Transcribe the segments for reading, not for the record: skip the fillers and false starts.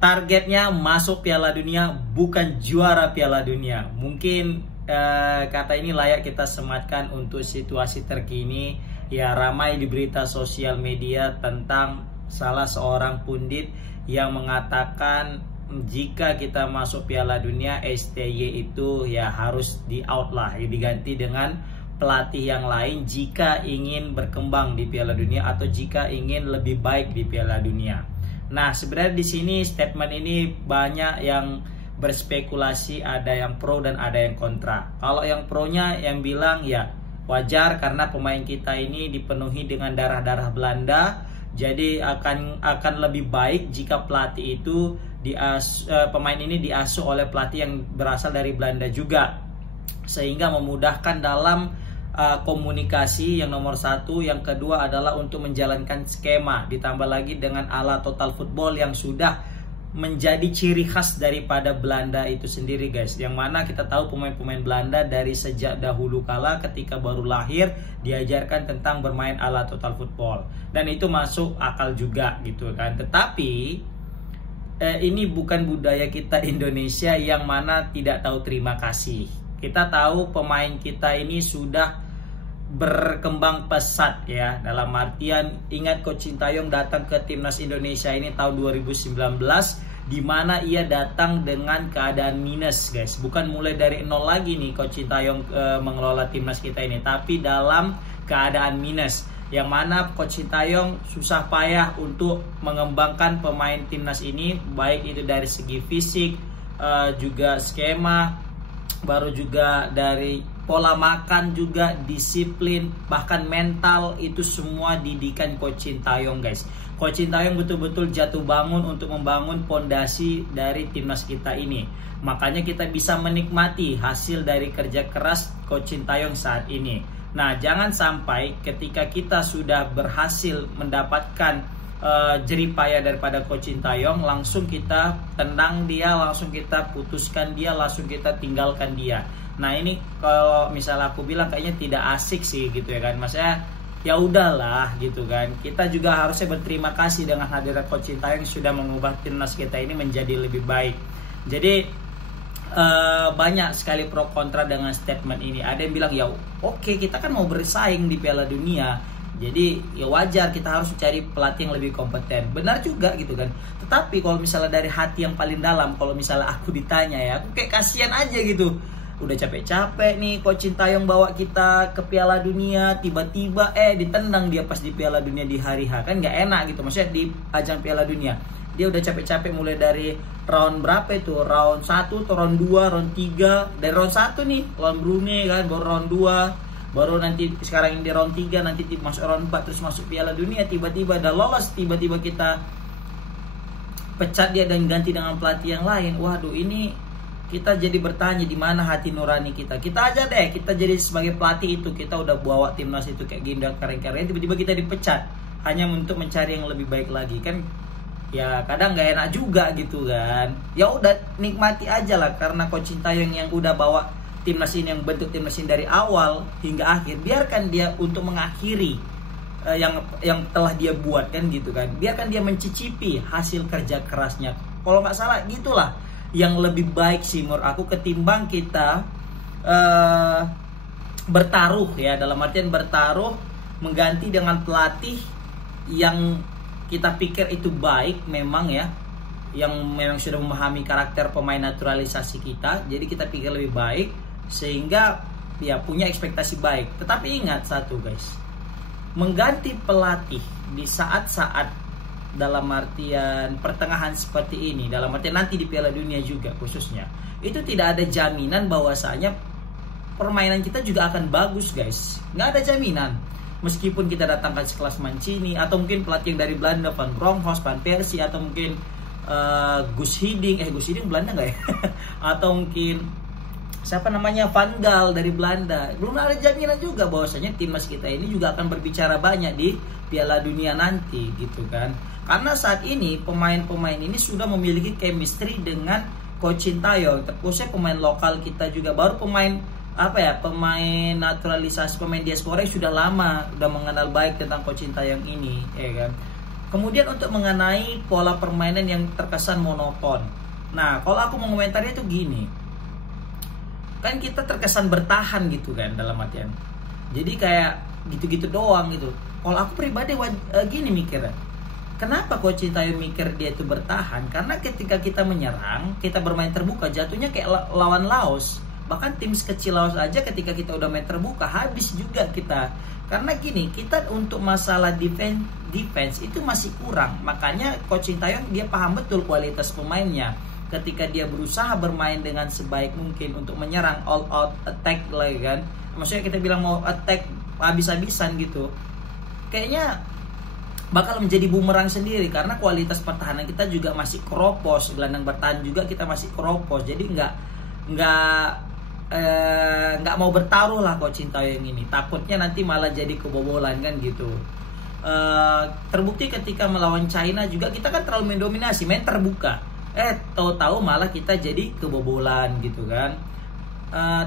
targetnya masuk Piala Dunia, bukan juara Piala Dunia. Mungkin kata ini layak kita sematkan untuk situasi terkini. Ya, ramai di berita sosial media tentang salah seorang pundit yang mengatakan jika kita masuk Piala Dunia, STY itu ya harus di out lah, diganti dengan pelatih yang lain jika ingin berkembang di Piala Dunia atau jika ingin lebih baik di Piala Dunia. Nah, sebenarnya di sini statement ini banyak yang berspekulasi, ada yang pro dan ada yang kontra. Kalau yang pro-nya yang bilang ya wajar karena pemain kita ini dipenuhi dengan darah-darah Belanda, jadi akan lebih baik jika pelatih itu pemain ini diasuh oleh pelatih yang berasal dari Belanda juga, sehingga memudahkan dalam komunikasi yang nomor satu. Yang kedua adalah untuk menjalankan skema, ditambah lagi dengan ala total football yang sudah menjadi ciri khas daripada Belanda itu sendiri guys, yang mana kita tahu pemain-pemain Belanda dari sejak dahulu kala ketika baru lahir diajarkan tentang bermain ala total football, dan itu masuk akal juga gitu kan. Tetapi ini bukan budaya kita Indonesia yang mana tidak tahu terima kasih. Kita tahu pemain kita ini sudah berkembang pesat ya, dalam artian ingat Coach Sintayong datang ke timnas Indonesia ini tahun 2019, di mana ia datang dengan keadaan minus guys, bukan mulai dari nol lagi nih Coach Sintayong mengelola timnas kita ini, tapi dalam keadaan minus, yang mana Coach Sintayong susah payah untuk mengembangkan pemain timnas ini, baik itu dari segi fisik, juga skema, baru juga dari pola makan, juga disiplin, bahkan mental, itu semua didikan Coach Sintayong guys. Coach Sintayong betul-betul jatuh bangun untuk membangun pondasi dari timnas kita ini. Makanya kita bisa menikmati hasil dari kerja keras Coach Sintayong saat ini. Nah, jangan sampai ketika kita sudah berhasil mendapatkan jeripaya daripada Coach Sintayong, langsung kita tendang dia, langsung kita putuskan dia, langsung kita tinggalkan dia. Nah, ini kalau misalnya aku bilang kayaknya tidak asik sih gitu ya kan. Maksudnya ya udahlah gitu kan. Kita juga harusnya berterima kasih dengan hadirnya Coach Sintayong yang sudah mengubah timnas kita ini menjadi lebih baik. Jadi banyak sekali pro kontra dengan statement ini. Ada yang bilang ya oke, kita kan mau bersaing di Piala Dunia, jadi ya wajar kita harus cari pelatih yang lebih kompeten. Benar juga gitu kan. Tetapi kalau misalnya dari hati yang paling dalam, kalau misalnya aku ditanya ya, aku kayak kasihan aja gitu. Udah capek-capek nih Coach Sintayong bawa kita ke Piala Dunia, tiba-tiba ditendang dia pas di Piala Dunia di hari H, kan nggak enak gitu. Maksudnya di ajang Piala Dunia dia udah capek-capek mulai dari round berapa itu, round 1 atau round 2, round 3. Dari round 1 nih lawan Brunei kan, baru round 2, baru nanti sekarang ini di round 3, nanti masuk round 4, terus masuk Piala Dunia, tiba-tiba udah lolos, tiba-tiba kita pecat dia dan ganti dengan pelatih yang lain. Waduh, ini kita jadi bertanya di mana hati nurani kita. Kita aja deh, kita jadi sebagai pelatih itu, kita udah bawa timnas itu kayak gini keren-keren, tiba-tiba kita dipecat hanya untuk mencari yang lebih baik lagi kan. Ya kadang nggak enak juga gitu kan. Ya udah nikmati aja lah, karena Coach Sintayong yang udah bawa timnas ini, yang bentuk timnas ini dari awal hingga akhir, biarkan dia untuk mengakhiri yang telah dia buat kan gitu kan. Biarkan dia mencicipi hasil kerja kerasnya. Kalau nggak salah gitulah yang lebih baik sih menurut aku, ketimbang kita bertaruh ya, dalam artian bertaruh mengganti dengan pelatih yang kita pikir itu baik memang ya, yang memang sudah memahami karakter pemain naturalisasi kita, jadi kita pikir lebih baik sehingga ya punya ekspektasi baik. Tetapi ingat satu guys, mengganti pelatih di saat-saat dalam artian pertengahan seperti ini, dalam artian nanti di Piala Dunia juga khususnya, itu tidak ada jaminan bahwasanya permainan kita juga akan bagus guys. Nggak ada jaminan. Meskipun kita datangkan sekelas Mancini atau mungkin pelatih dari Belanda, Van Bronckhorst, Van Persie, atau mungkin Gus Hiddink Belanda nggak ya? Atau mungkin siapa namanya, Van Gaal dari Belanda, belum ada jaminan juga bahwasanya timnas kita ini juga akan berbicara banyak di Piala Dunia nanti gitu kan. Karena saat ini pemain-pemain ini sudah memiliki chemistry dengan Coach Sintayong. Terkhususnya pemain lokal kita juga, baru pemain naturalisasi, pemain diaspora yang sudah lama udah mengenal baik tentang Coach Sintayong ini ya kan. Kemudian untuk mengenai pola permainan yang terkesan monoton. Nah, kalau aku mau komentarnya itu gini. Kan kita terkesan bertahan gitu kan dalam artian. Jadi kayak gitu-gitu doang gitu. Kalau aku pribadi gini mikirnya. Kenapa Coach Sintayong mikir dia itu bertahan? Karena ketika kita menyerang, kita bermain terbuka, jatuhnya kayak lawan Laos. Bahkan tim sekecil Laos aja ketika kita udah main terbuka, habis juga kita. Karena gini, kita untuk masalah defense itu masih kurang. Makanya Coach Sintayong dia paham betul kualitas pemainnya. Ketika dia berusaha bermain dengan sebaik mungkin untuk menyerang, all out attack lagi kan. Maksudnya kita bilang mau attack habis-habisan gitu. Kayaknya bakal menjadi bumerang sendiri karena kualitas pertahanan kita juga masih keropos. Gelandang bertahan juga kita masih keropos. Jadi nggak mau bertaruh lah Coach Sintayong ini, takutnya nanti malah jadi kebobolan kan gitu. Terbukti ketika melawan China juga kita kan terlalu mendominasi, main terbuka, tahu-tahu malah kita jadi kebobolan gitu kan.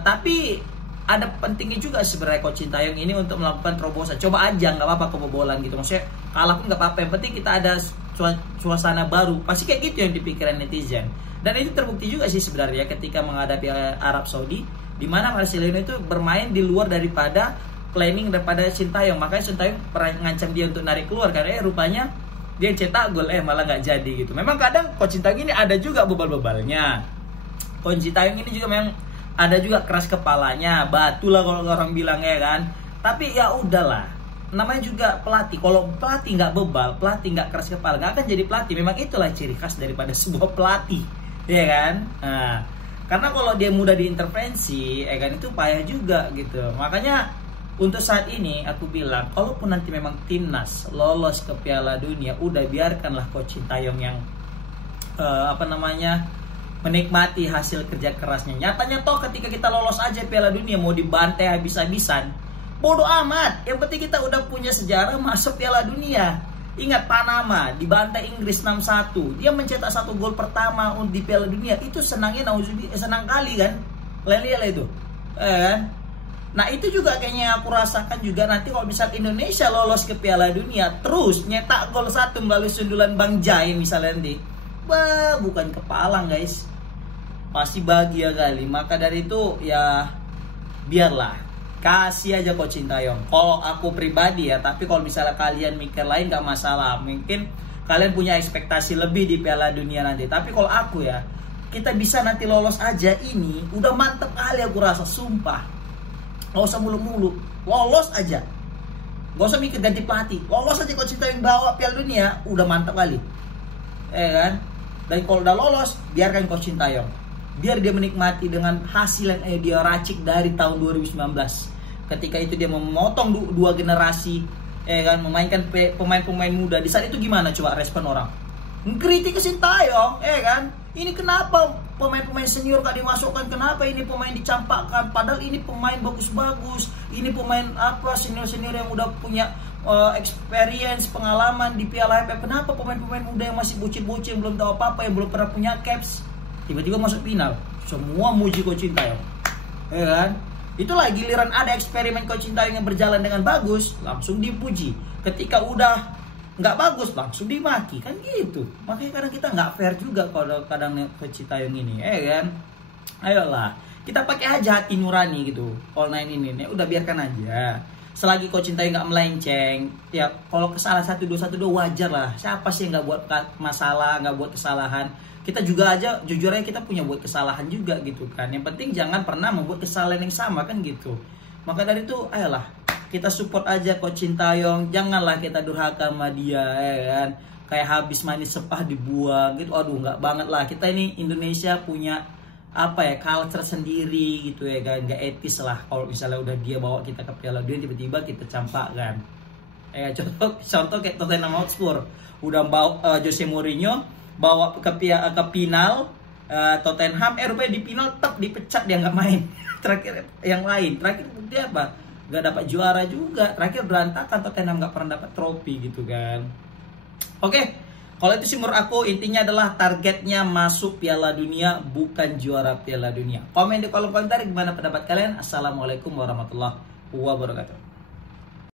Tapi ada pentingnya juga sebenarnya Coach Sintayong ini untuk melakukan terobosan. Coba aja, nggak apa-apa kebobolan gitu, maksudnya kalah pun nggak apa-apa, yang penting kita ada suasana baru. Pasti kayak gitu yang dipikiran netizen. Dan itu terbukti juga sih sebenarnya ketika menghadapi Arab Saudi, di mana Marcelino itu bermain di luar daripada planning daripada Sintayong. Makanya Sintayong pernah ngancam dia untuk narik keluar karena rupanya dia cetak gol malah nggak jadi gitu. Memang kadang Coach Sintayong ini ada juga bebal-bebalnya. Coach Sintayong ini juga memang ada juga keras kepalanya, batu lah kalau orang bilang ya kan. Tapi ya udahlah, namanya juga pelatih. Kalau pelatih nggak bebal, pelatih nggak keras kepala, nggak akan jadi pelatih. Memang itulah ciri khas daripada sebuah pelatih. Ya kan? Nah, karena kalau dia mudah diintervensi, kan itu payah juga gitu. Makanya untuk saat ini aku bilang, kalaupun nanti memang timnas lolos ke Piala Dunia, udah biarkanlah Coach Sintayong yang menikmati hasil kerja kerasnya. Nyatanya toh ketika kita lolos aja Piala Dunia mau dibantai habis-habisan, bodoh amat. Yang penting kita udah punya sejarah masuk Piala Dunia. Ingat Panama dibantai Inggris 6-1. Dia mencetak 1 gol pertama di Piala Dunia. Itu senangnya senang kali kan. Lele itu. Kan? Nah, itu juga kayaknya aku rasakan juga nanti kalau misal Indonesia lolos ke Piala Dunia terus nyetak gol 1 melalui sundulan Bang Jai misalnya nanti. Bukan kepalang guys. Pasti bahagia kali. Maka dari itu ya biarlah, kasih aja Coach Sintayong. Kalau aku pribadi ya, tapi kalau misalnya kalian mikir lain gak masalah. Mungkin kalian punya ekspektasi lebih di Piala Dunia nanti. Tapi kalau aku ya, kita bisa nanti lolos aja ini, udah mantep kali aku rasa, sumpah. Gak usah mulu-mulu, lolos aja. Gak usah mikir ganti pelatih, lolos aja Coach Sintayong bawa Piala Dunia, udah mantep kali. Kan? Dan kalau udah lolos, biarkan Coach Sintayong. Biar dia menikmati dengan hasil yang dia racik dari tahun 2019. Ketika itu dia memotong dua generasi, kan, memainkan pemain-pemain muda. Di saat itu gimana coba respon orang? Mengkritik ke Sintayong, kan? Ini kenapa pemain-pemain senior gak dimasukkan? Kenapa ini pemain dicampakkan? Padahal ini pemain bagus-bagus. Ini pemain senior-senior yang udah punya experience, pengalaman di Piala AFF. Kenapa pemain-pemain muda yang masih bocil-bocil, yang belum tahu apa-apa, yang belum pernah punya caps, tiba-tiba masuk final? Semua muji Coach Sintayong, kan? Itulah giliran ada eksperimen Coach Sintayong yang berjalan dengan bagus, langsung dipuji. Ketika udah nggak bagus, langsung dimaki, kan gitu. Makanya kadang kita nggak fair juga kalau kadang Coach Sintayong ini, kan? Ayolah, kita pakai aja hati nurani gitu. Online ini, udah biarkan aja. Selagi Coach Sintayong nggak melenceng, ya kalau kesalahan 1-2 wajar lah. Siapa sih yang nggak buat masalah, nggak buat kesalahan? Kita juga aja, jujur aja kita punya buat kesalahan juga gitu kan. Yang penting jangan pernah membuat kesalahan yang sama kan gitu. Maka dari itu, ayolah kita support aja Coach Sintayong. Janganlah kita durhaka sama dia, kan. Kayak habis manis sepah dibuang gitu. Aduh, nggak banget lah. Kita ini Indonesia punya culture sendiri gitu ya kan. Nggak etis lah kalau misalnya udah dia bawa kita ke Piala Dunia tiba-tiba kita campakkan. Contoh kayak Tottenham Hotspur udah bawa Jose Mourinho bawa ke final Tottenham, rupanya di final tetap dipecat, dia nggak main. Terakhir yang lain, terakhir bukti apa? Nggak dapat juara juga. Terakhir berantakan, Tottenham nggak pernah dapat trofi gitu kan. Oke, kalau itu sih menurut aku intinya adalah targetnya masuk Piala Dunia, bukan juara Piala Dunia. Komen di kolom komentar gimana pendapat kalian. Assalamualaikum warahmatullahi wabarakatuh.